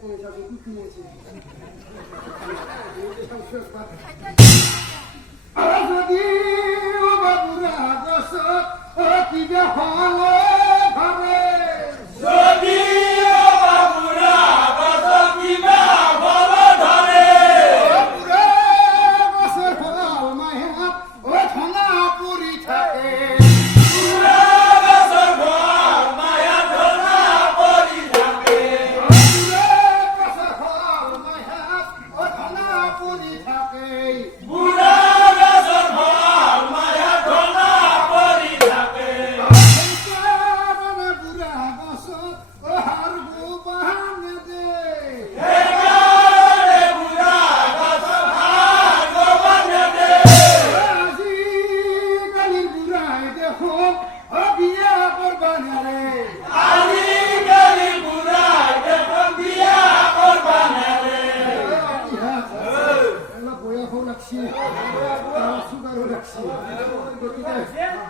পয়সা দুধ নিয়েছে যদি ও বাবুরা দশ কি যে হলো ভাবে যদি ও বাবুরা দশ কিবা বলো ধরে পুরা বছর ফল মায়া ও থানা পুরি থাকে পুরা বছর ভর মায়া ধরা পড়ি থাকে পুরা বছর ফল মায়া ও থানা পুরি থাকে পুরা বছর ভর মায়া ধরা পড়ি থাকে বুড়া বছর ও হার গো বাহানে দে হে গারে বুড়া দশ ভার গোবনে দে আজি কালি বুড়াই দেখো ও বিয়া করবানে রে আজি গলি বুড়া দেখুন বিয়া করবানে রে এলা বয়সও লাগছি সুগারও লাগছি গতিকে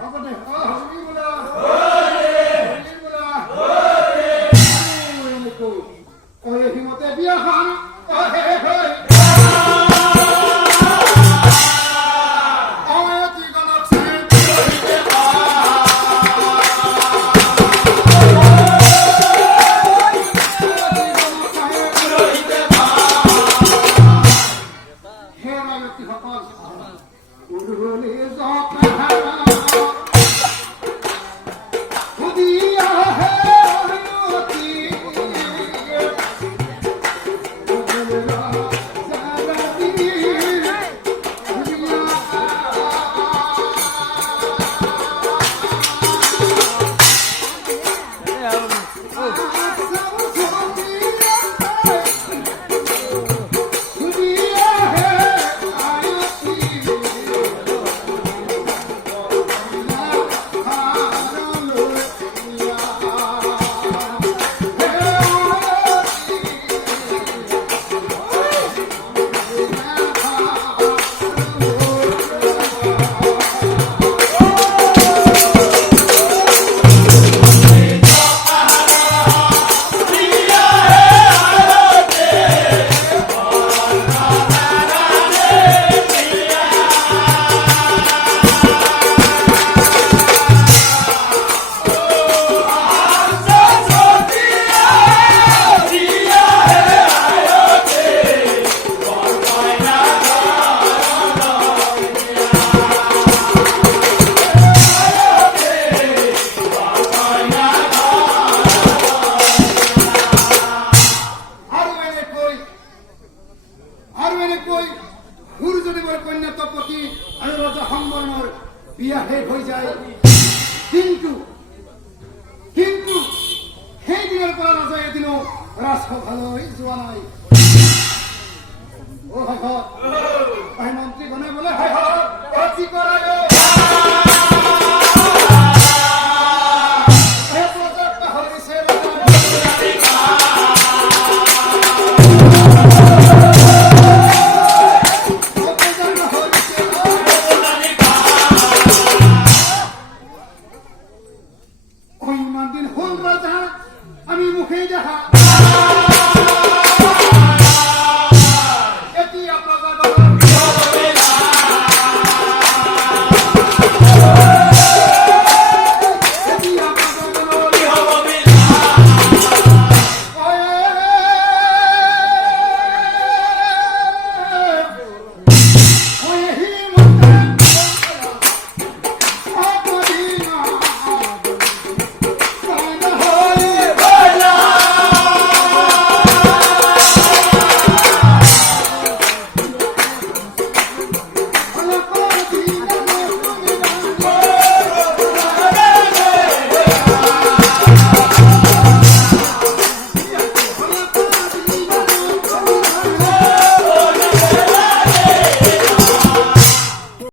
হ'ব দে হৰি বোলা হৰি বোলা কয় হিমতে বিয়াখন হে হয় বিয়া শেষ হৈ যায় কিন্তু কিন্তু সেই দিনৰ পৰা নাযায় এদিনো ৰাজসভালৈ যোৱা নাই অ হয় মন্ত্ৰীগণে বোলে হয় কি কৰা